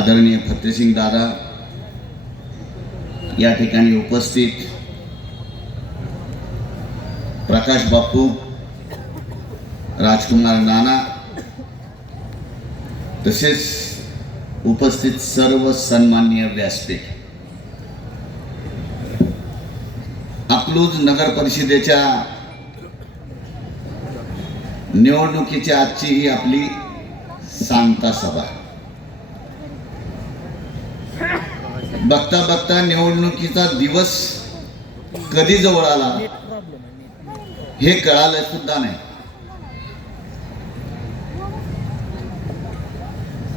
आदरणीय फतेसिंग दादा या ठिकाणी उपस्थित, प्रकाश बापू, राजकुमार नाना, तसेच उपस्थित सर्व सन्माननीय व्यासपीठ, अकलूज नगर परिषदेच्या निवडणुकीची आजची ही आपली सांगता सभा. बघता बघता निवडणुकीचा दिवस कधी जवळ आला हे कळालं सुद्धा नाही.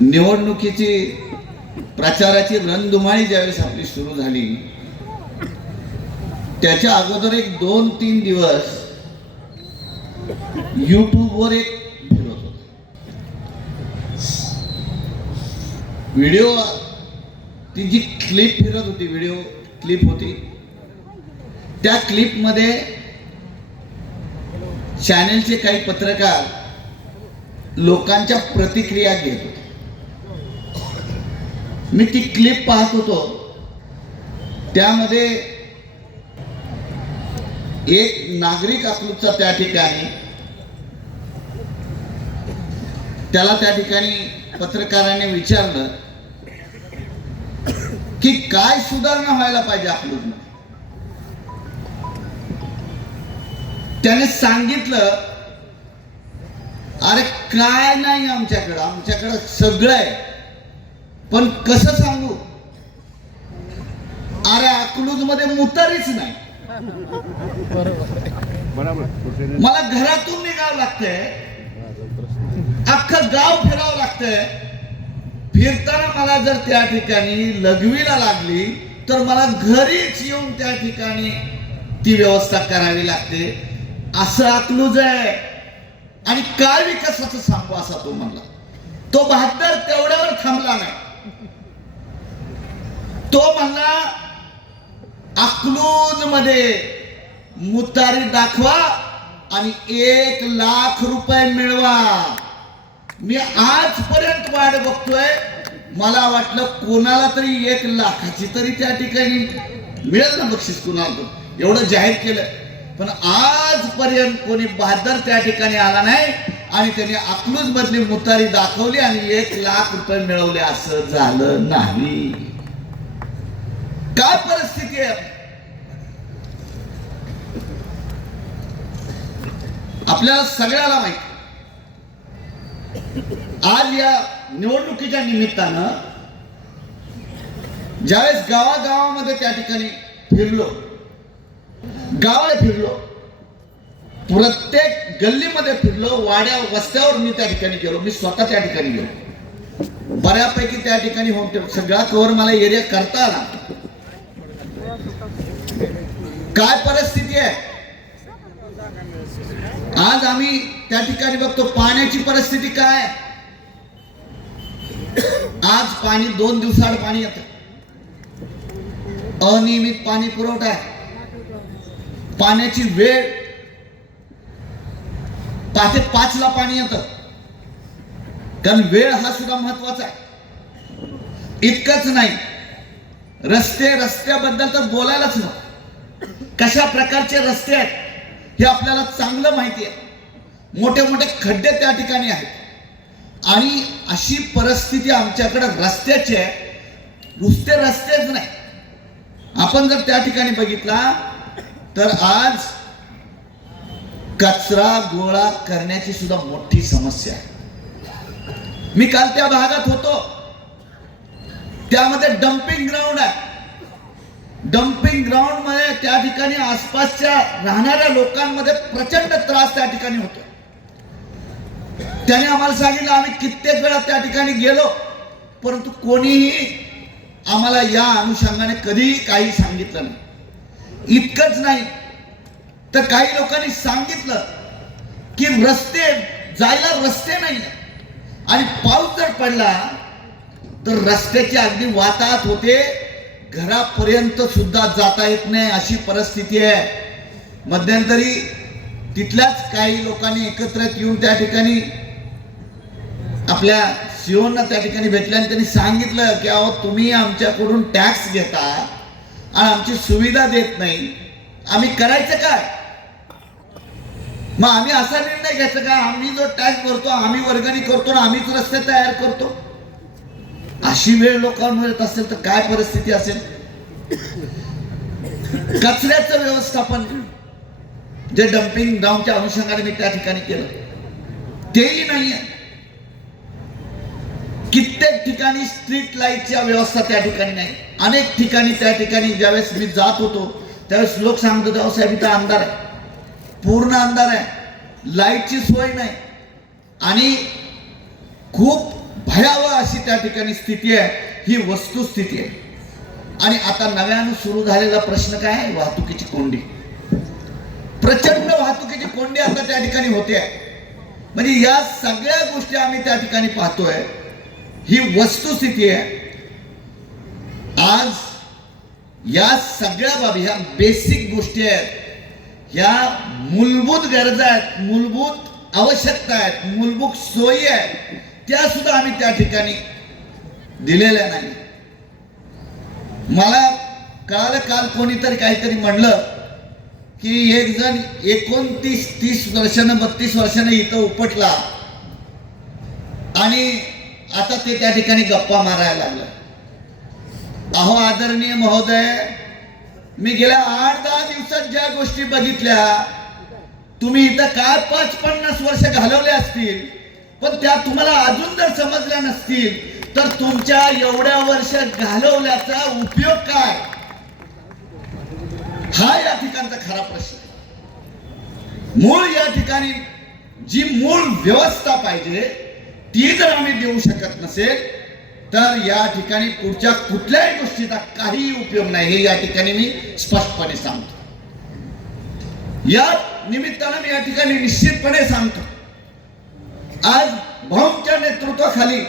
निवडणुकीची प्रचाराची रणधुमाळी ज्यावेळेस आपली सुरू झाली, त्याच्या अगोदर एक 2-3 दिवस यूट्यूबवर एक व्हिडिओ, ती जी क्लिप फिरत होती, व्हिडिओ क्लिप होती, त्या क्लिप मध्ये चॅनलचे काही पत्रकार लोकांच्या प्रतिक्रिया घेत होते. मी ती क्लिप पाहत होतो. त्यामध्ये एक नागरिक अकलूजचा त्या ठिकाणी, त्याला त्या ठिकाणी पत्रकाराने विचारलं की काय सुधारणा व्हायला पाहिजे अकलूजमध्ये. त्याने सांगितलं, अरे काय नाही आमच्याकडं सगळं आहे, पण कसं सांगू, अरे अकलूज मध्ये मुतारीच नाही. मला घरातून निघावं लागतंय, अख्खं गाव फिरावं लागतंय. फिरताना मला जर त्या ठिकाणी लघवीला लागली तर मला घरीच येऊन त्या ठिकाणी ती व्यवस्था करावी लागते. असं अकलूज आहे. आणि काय विकासाचं सांगू असा तो म्हणला. तो 72 तेवढ्यावर थांबला नाही. तो म्हणला अकलूज मध्ये मुतारी दाखवा आणि 1 लाख रुपये मिळवा. मी आजपर्यंत वाट बघतोय. मला वाटलं कोणाला तरी 1 लाखाची तरी त्या ठिकाणी मिळेल ना बक्षीस, कुणाला एवढं जाहीर केलं, पण आजपर्यंत कोणी 72 त्या ठिकाणी आला नाही. आणि त्यांनी अकलूज मधली मुतारी दाखवली आणि 1 लाख रुपये मिळवले. असं झालं नाही. काय परिस्थिती आहे आपल्याला सगळ्याला माहिती. आज या निवडणुकीच्या निमित्तानं ज्यावेळेस गावागावामध्ये त्या ठिकाणी फिरलो, गावाला फिरलो, प्रत्येक गल्लीमध्ये फिरलो, वाड्या वस्त्यावर मी त्या ठिकाणी गेलो. मी स्वतः त्या ठिकाणी गेलो. बऱ्यापैकी त्या ठिकाणी होम सगळा कव्हर मला एरिया करता आला. काय परिस्थिती आहे आज आम्ही त्या ठिकाणी बघतो. पाण्याची परिस्थिती काय? आज पाणी 2 दिवसाआड पाणी येतं. अनियमित पाणी पुरवठा आहे. पाण्याची वेळ, पहाटे 5 ला पाणी येतं, कारण वेळ हा सुद्धा महत्वाचा आहे. इतकंच नाही, रस्त्याबद्दल तर बोलायलाच नको. कशा प्रकारचे रस्ते आहेत हे आपल्याला चांगलं माहिती आहे. मोठे मोठे खड्डे त्या ठिकाणी आहेत. आणि अशी परिस्थिती आमच्याकडे रस्त्याची आहे. नुसते रस्तेच नाही, आपण जर त्या ठिकाणी बघितला तर आज कचरा गोळा करण्याची सुद्धा मोठी समस्या आहे. मी काल त्या भागात होतो. त्यामध्ये डम्पिंग ग्राउंड आहे. डम्पिंग ग्राउंड मध्ये त्या ठिकाणी आसपासच्या राहणाऱ्या लोकांमध्ये प्रचंड त्रास त्या ठिकाणी होतो. त्याने आम्हाला सांगितलं, आम्ही कित्येक वेळा त्या ठिकाणी गेलो, परंतु कोणीही आम्हाला या अनुषंगाने कधीही काही सांगितलं नाही. इतकंच नाही तर काही लोकांनी सांगितलं की रस्ते जायला रस्ते नाही, आणि पाऊस जर पडला तर रस्त्याची अगदी वाताहत होते. घरापर्यंत सुद्धा जाता येत नाही अशी परिस्थिती आहे. मध्यंतरी तिथल्याच काही लोकांनी एकत्रित येऊन त्या ठिकाणी आपल्या सीओना त्या ठिकाणी भेटले आणि त्यांनी सांगितलं की अहो तुम्ही आमच्याकडून टॅक्स घेता आणि आमची सुविधा देत नाही, आम्ही करायचं काय? मग आम्ही असा निर्णय घ्यायचा का आम्ही जो टॅक्स भरतो आम्ही वर्गणी करतो ना आम्हीच रस्ते तयार करतो? अशी वेळ लोकांवर येत असेल तर काय परिस्थिती असेल? कचऱ्याचं व्यवस्थापन जे डम्पिंग ग्राउंडच्या अनुषंगाने मी त्या ठिकाणी केलं तेही नाहीये. कित्येक ठिकाणी स्ट्रीट लाईटच्या व्यवस्था त्या ठिकाणी नाही. अनेक ठिकाणी त्या ठिकाणी ज्यावेळेस मी जात होतो त्यावेळेस लोक सांगत होते अहो साहेब इथं अंधार आहे, पूर्ण अंधार आहे, लाईटची सोय नाही आणि खूप भयावह अशी त्या ठिकाणी स्थिती आहे. ही वस्तुस्थिती आहे. आणि आता नव्यानं सुरू झालेला प्रश्न काय आहे? वाहतुकीची कोंडी. प्रचंड वाहतुकीची कोंडी आता त्या ठिकाणी होते आहे. म्हणजे या सगळ्या गोष्टी आम्ही त्या ठिकाणी पाहतोय. ही वस्तुस्थिती आहे. आज या सगळ्या बाबी ह्या बेसिक गोष्टी आहेत, ह्या मूलभूत गरजा आहेत, मूलभूत आवश्यकता आहेत, मूलभूत सोयी आहेत, त्या सुद्धा आम्ही त्या ठिकाणी दिलेल्या नाही. मला कळालं काल कोणीतरी काहीतरी म्हणलं की एक जण 29-30 वर्षानं 32 वर्षानं इथं उपटला आणि आता ते त्या ठिकाणी गप्पा मारायला लागलं. अहो आदरणीय महोदय, मी गेल्या 8-10 दिवसात ज्या गोष्टी बघितल्या, तुम्ही इथं काय 50 वर्ष घालवले असतील पण त्या तुम्हाला अजून जर समजल्या नसतील तर तुमच्या एवढ्या वर्ष घालवल्याचा उपयोग काय? हा या ठिकाणचा खरा प्रश्न आहे. मूळ या ठिकाणी जी मूळ व्यवस्था पाहिजे ती जर आम्ही देऊ शकत नसेल तर या ठिकाणी पुढच्या कुठल्याही गोष्टीचा काही उपयोग नाही, हे या ठिकाणी मी स्पष्टपणे सांगतो. या निमित्तानं मी या ठिकाणी निश्चितपणे सांगतो, आज भाऊंच्या नेतृत्वाखाली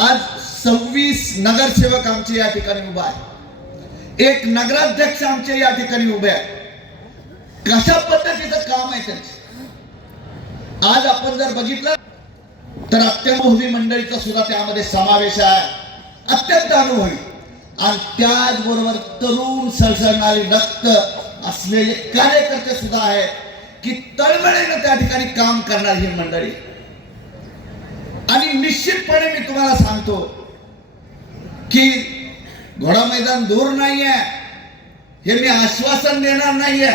आज 26 नगरसेवक आमचे या ठिकाणी उभा आहे, एक नगराध्यक्ष आमचे या ठिकाणी उभे आहे. कशा पद्धतीचं काम आहे त्यांचं आज आपण जर बघितलं तर अत्यंत मंडळीचा सुद्धा त्यामध्ये समावेश आहे, अत्यंत अनुभवी आणि त्याचबरोबर तरुण सळसळणारे रक्त असलेले कार्यकर्ते सुद्धा आहेत की तळमळीने त्या ठिकाणी काम करणारी ही मंडळी. आणि निश्चितपणे मी तुम्हाला सांगतो की घोडा मैदान दूर नाहीये, हे मी आश्वासन देणार नाहीये,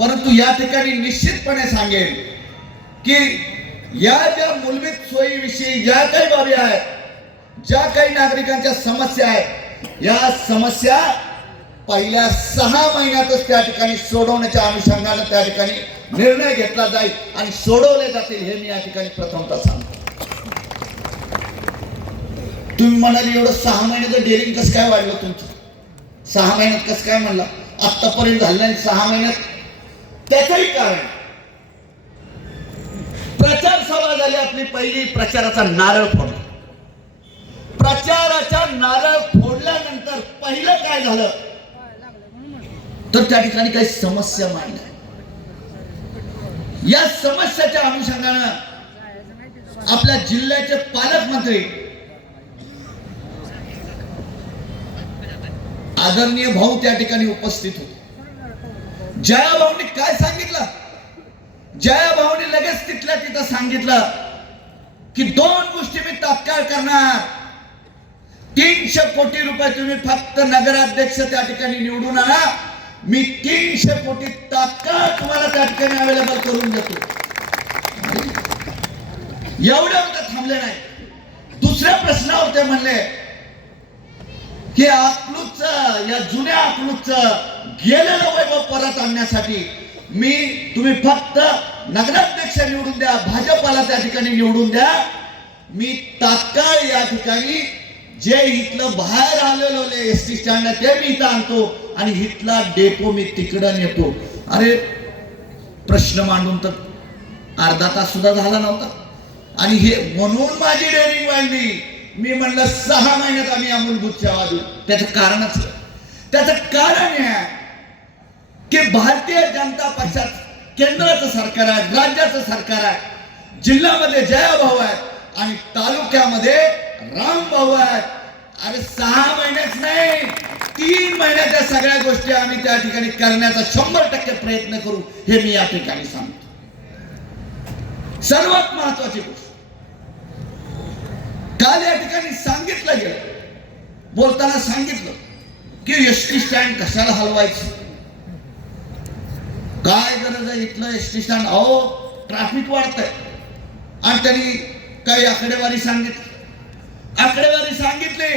परंतु या ठिकाणी निश्चितपणे सांगेन की या ज्या मूलभूत सोयीविषयी ज्या काही बाबी आहेत, ज्या काही नागरिकांच्या समस्या आहेत, या समस्या पहिल्या 6 महिन्यातच त्या ठिकाणी सोडवण्याच्या अनुषंगाने त्या ठिकाणी निर्णय घेतला जाईल आणि सोडवले जातील, हे मी या ठिकाणी प्रथमतः सांगतो. तुम्ही म्हणाले एवढं 6 महिन्याचं डेअरिंग कसं काय वाढलं तुमचं? 6 महिन्यात कसं काय म्हणला? आतापर्यंत झालं नाही 6 महिन्यात. त्याचंही कारण प्रचार सभा झाली आपली पहिली, प्रचाराचा नारळ फोडला. प्रचाराचा नारळ फोडल्यानंतर पहिलं काय झालं तर त्या ठिकाणी काही समस्या मांडल्या. या समस्याच्या अनुषंगानं आपल्या जिल्ह्याचे पालकमंत्री आदरणीय भाऊ त्या ठिकाणी उपस्थित होते. जया भाऊंनी काय सांगितलं? जया भाऊंनी लगेच तिथल्या तिथं सांगितलं की 2 गोष्टी मी तात्काळ करणार. 300 कोटी रुपये तुम्ही फक्त नगराध्यक्ष त्या ठिकाणी निवडून आणा, मी 300 कोटी तात्काळ तुम्हाला त्या ठिकाणी अवेलेबल करून देतो. एवढं थांबले नाही. दुसऱ्या प्रश्नावर ते म्हणले की अकलूजचं, या जुन्या अकलूजचं गेलेलं वैभव परत आणण्यासाठी तुम्ही फक्त नगराध्यक्ष निवडून द्या, भाजपाला त्या ठिकाणी निवडून द्या, मी तात्काळ या ठिकाणी जे इथलं बाहेर आलेलो एसटी स्टँड आहे ते मी इथं आणतो आणि इथला डेपो मी तिकडं नेतो. अरे प्रश्न मांडून तर अर्धा तास सुद्धा झाला नव्हता आणि हे म्हणून माझी डेअरिंग वाढली. मी म्हणलं 6 महिन्यात आम्ही या मूलभूत सेवा देऊ. त्याचं कारण आहे की भारतीय जनता पक्षात केंद्राचं सरकार आहे, राज्याचं सरकार आहे, जिल्ह्यामध्ये जया भाऊ आहे आणि तालुक्यामध्ये रामभाऊ आहेत. अरे 6 महिन्याच नाही, 3 महिन्याच्या सगळ्या गोष्टी आम्ही त्या ठिकाणी करण्याचा 100% प्रयत्न करू, हे मी या ठिकाणी सांगतो. सर्वात महत्वाची गोष्ट काल या ठिकाणी सांगितलं गेलं, बोलताना सांगितलं की एसटी स्टँड कशाला हलवायचं, काय गरज आहे इथलं एसटी स्टँड, अहो ट्रॅफिक वाढतंय. आणि त्यांनी काही आकडेवारी सांगितली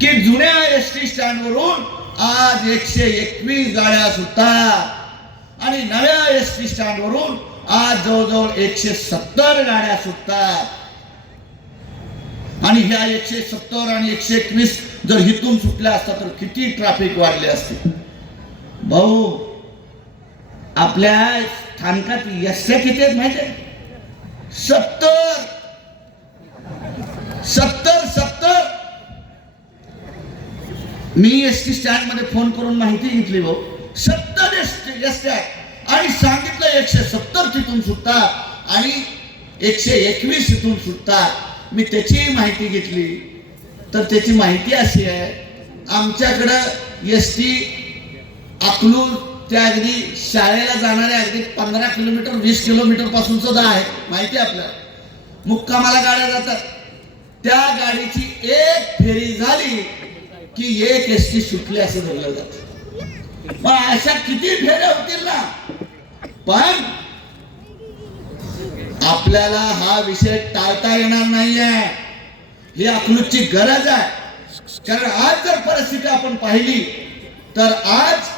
की जुन्या एसटी स्टँड वरून आज 121 गाड्या सुटतात आणि नव्या एसटी स्टँड वरून आज जवळजवळ 170 गाड्या सुटतात. आणि ह्या 170 आणि 121 जर हिथून सुटल्या असतात तर किती ट्रॅफिक वाढले असते. भाऊ, आपल्या स्थानकात एसट्या किती आहेत माहिती आहे? 70. मी एसटी स्टँड मध्ये फोन करून माहिती घेतली, भाऊ 70 एसट्या आणि सांगितलं 170 तिथून सुटतात आणि 121 तिथून सुटतात. मी त्याची माहिती घेतली तर त्याची माहिती अशी आहे, आमच्याकडं एसटी अकलूज त्या अगदी शाळेला जाणाऱ्या अगदी 15 किलोमीटर 20 किलोमीटर पासून सुद्धा आहे, माहिती आहे आपल्याला. मुक्कामाला गाड्या जातात, त्या गाडीची एक फेरी झाली की एक एसटी सुटली असं धरलं जातं. मग अशा किती फेऱ्या होतील ना. पण आपल्याला हा विषय टाळता येणार नाहीये, ही अकलूजची गरज आहे. कारण आज जर परिस्थिती आपण पाहिली तर आज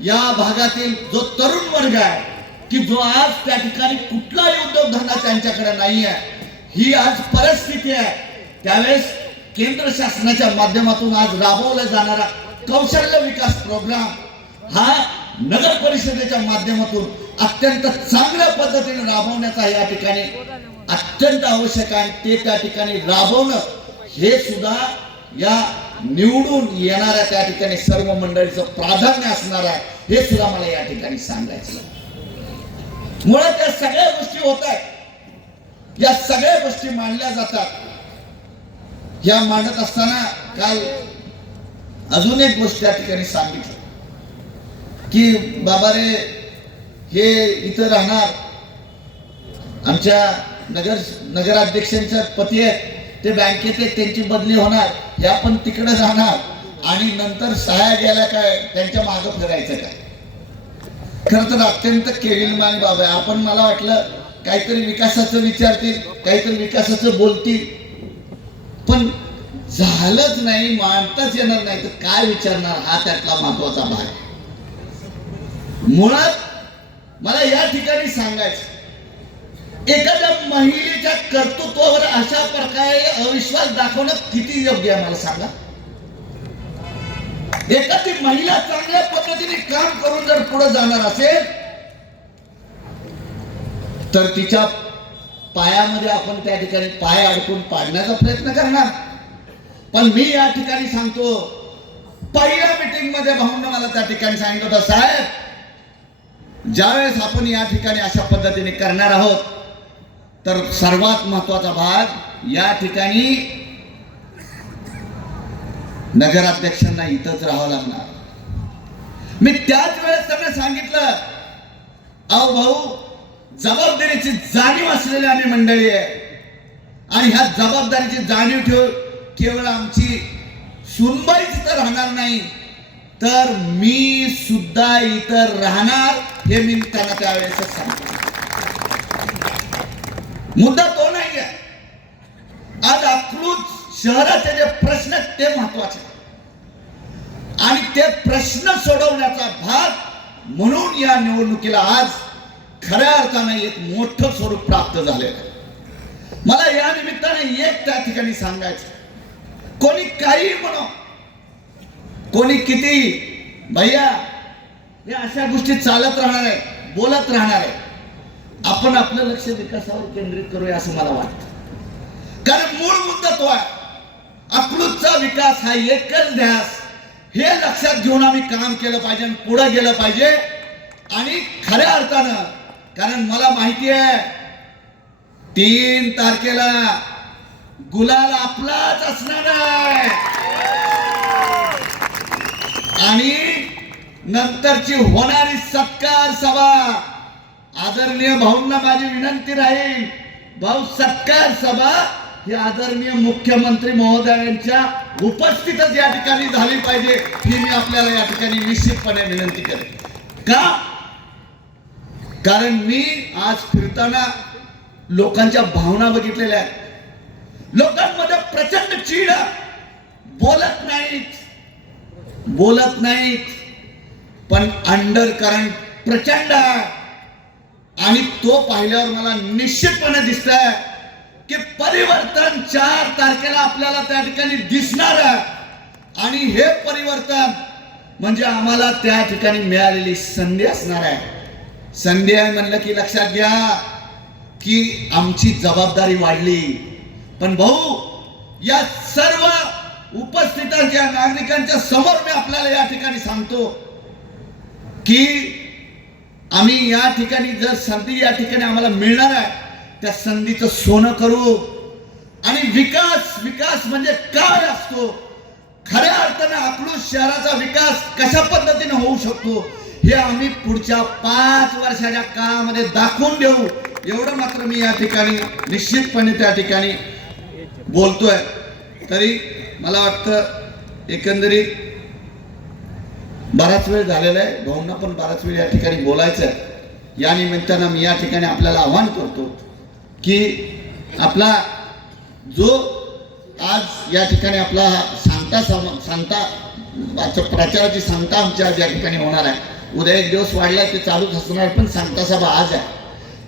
या भागातील जो तरुण वर्ग आहे की जो आज त्या ठिकाणी कुठलाही उद्योगधंदा त्यांच्याकडे नाही आहे, ही आज परिस्थिती आहे. त्यावेळेस केंद्र शासनाच्या माध्यमातून आज राबवला जाणारा कौशल्य विकास प्रोग्राम हा नगर परिषदेच्या माध्यमातून अत्यंत चांगल्या पद्धतीने राबवण्याचा या ठिकाणी अत्यंत आवश्यक आहे. ते त्या ठिकाणी राबवणं हे सुद्धा या निवडून येणाऱ्या त्या ठिकाणी सर्व मंडळीचं प्राधान्य असणार आहे, हे सुद्धा मला या ठिकाणी सांगायचं. मुळात या सगळ्या गोष्टी होत आहेत, या सगळ्या गोष्टी मांडल्या जातात. या मांडत असताना काल अजून एक गोष्ट त्या ठिकाणी सांगितलं की बाबा रे, हे इथं राहणार आमच्या नगराध्यक्षांच्या पती आहेत, ते बँकेत त्यांची बदली होणार, या पण तिकडे राहणार आणि नंतर सहाय्या गेल्या काय त्यांच्या मागं फिरायचं काय. खरं तर अत्यंत केविलवाणी बाब आहे. आपण मला वाटलं काहीतरी विकासाचं विचारतील, काहीतरी विकासाचं बोलतील, पण झालंच नाही, मांडताच येणार नाही तर काय विचारणार, हा त्यातला महत्वाचा भाग आहे. मुळात मला या ठिकाणी सांगायचं, एखाद्या महिलेच्या कर्तृत्वावर अशा प्रकारे अविश्वास दाखवणं किती योग्य आहे मला सांगा. एखादी महिला चांगल्या पद्धतीने काम करून जर पुढे जाणार असेल तर तिच्या पायामध्ये आपण त्या ठिकाणी पाय अडकून पाडण्याचा प्रयत्न करणार. पण मी या ठिकाणी सांगतो, पहिल्या मीटिंग मध्ये भाऊंना मला त्या ठिकाणी सांगितलं होतं, साहेब ज्यावेळेस आपण या ठिकाणी अशा पद्धतीने करणार आहोत तर सर्वात महत्वाचा भाग या ठिकाणी नगराध्यक्षांना इथंच राहावं लागणार. मी त्याच वेळेस त्यांना सांगितलं, अहो भाऊ, जबाबदारीची जाणीव असलेली आम्ही मंडळी आहे आणि ह्या जबाबदारीची जाणीव ठेवून केवळ आमची सुनबाईच तर राहणार नाही तर मी सुद्धा इतर राहणार, हे मी त्यांना त्यावेळेस सांगितलं. मुद्दा तो नाही आहे. आज अकलूज शहराचे जे प्रश्न आहेत ते महत्वाचे आणि ते प्रश्न सोडवण्याचा भाग म्हणून या निवडणुकीला आज खऱ्या अर्थाने एक मोठं स्वरूप प्राप्त झालेलं आहे. मला या निमित्ताने एक त्या ठिकाणी सांगायचं, कोणी काही म्हणो, कोणी किती, भैया हे अशा गोष्टी चालत राहणार आहे, बोलत राहणार आहे. आपण आपलं लक्ष विकासावर केंद्रित करूया असं मला वाटतं. कारण मूळ मुद्दा तो आहे, अकलूजचा विकास हा एकच ध्यास, हे लक्षात घेऊन आम्ही काम केलं पाहिजे, पुढे गेलं पाहिजे. आणि खऱ्या अर्थानं, कारण मला माहिती आहे 3 तारखेला गुलाल आपलाच असणार आहे आणि नंतरची होणारी सत्कार सभा, आदरणीय भाऊंना माझी विनंती राहील, भाऊ सत्कार सभा ही आदरणीय मुख्यमंत्री महोदयांच्या उपस्थितच या ठिकाणी झाली पाहिजे, ही मी आपल्याला या ठिकाणी निश्चितपणे विनंती करेन. का? कारण मी आज फिरताना लोकांच्या भावना बघितलेल्या आहेत. लोकांमध्ये प्रचंड चीड, बोलत नाहीत पण अंडर करंट प्रचंड आहे. आणि तो पाहिल्यावर मला निश्चितपणे दिसतंय की परिवर्तन 4 तारखेला आपल्याला त्या ठिकाणी दिसणार आहे. आणि हे परिवर्तन म्हणजे आम्हाला त्या ठिकाणी मिळालेली संधी असणार आहे. संधी आहे म्हणलं की लक्षात घ्या की आमची जबाबदारी वाढली. पण भाऊ, या सर्व उपस्थितांच्या नागरिकांच्या समोर मी आपल्याला या ठिकाणी सांगतो की आम्ही या ठिकाणी जर संधी या ठिकाणी आम्हाला मिळणार आहे, त्या संधीचं सोनं करू. आणि विकास म्हणजे काय असतो, खऱ्या अर्थाने अकलूज शहराचा विकास कशा पद्धतीने होऊ शकतो हे आम्ही पुढच्या 5 वर्षाच्या काळामध्ये दाखवून देऊ, एवढं मात्र मी या ठिकाणी निश्चितपणे त्या ठिकाणी बोलतोय. तरी मला वाटतं एकंदरीत बराच वेळ झालेला आहे, भाऊंना पण बराच वेळ या ठिकाणी बोलायचं आहे. या निमित्तानं मी या ठिकाणी आपल्याला आव्हान करतो की आपला जो आज या ठिकाणी आपला सांगता प्रचाराची सांगता आमच्या या ठिकाणी होणार आहे. उद्या एक दिवस वाढला ते चालूच असणार, पण सांगता सभा आज आहे.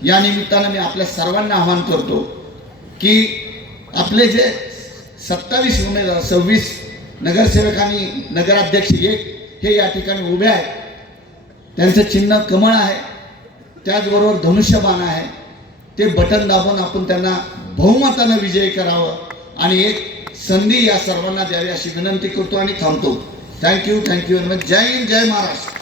या निमित्तानं मी आपल्या सर्वांना आव्हान करतो की आपले जे 27 उमेदवार 26 नगरसेवक आणि नगराध्यक्ष हे या ठिकाणी उभे आहेत. त्यांचं चिन्ह कमळ आहे, त्याचबरोबर धनुष्यबाण आहे. ते बटन दाबून आपण त्यांना बहुमतानं विजयी करावं आणि एक संधी या सर्वांना द्यावी अशी विनंती करतो आणि थांबतो. Thank you very much. जय हिंद, जय महाराष्ट्र.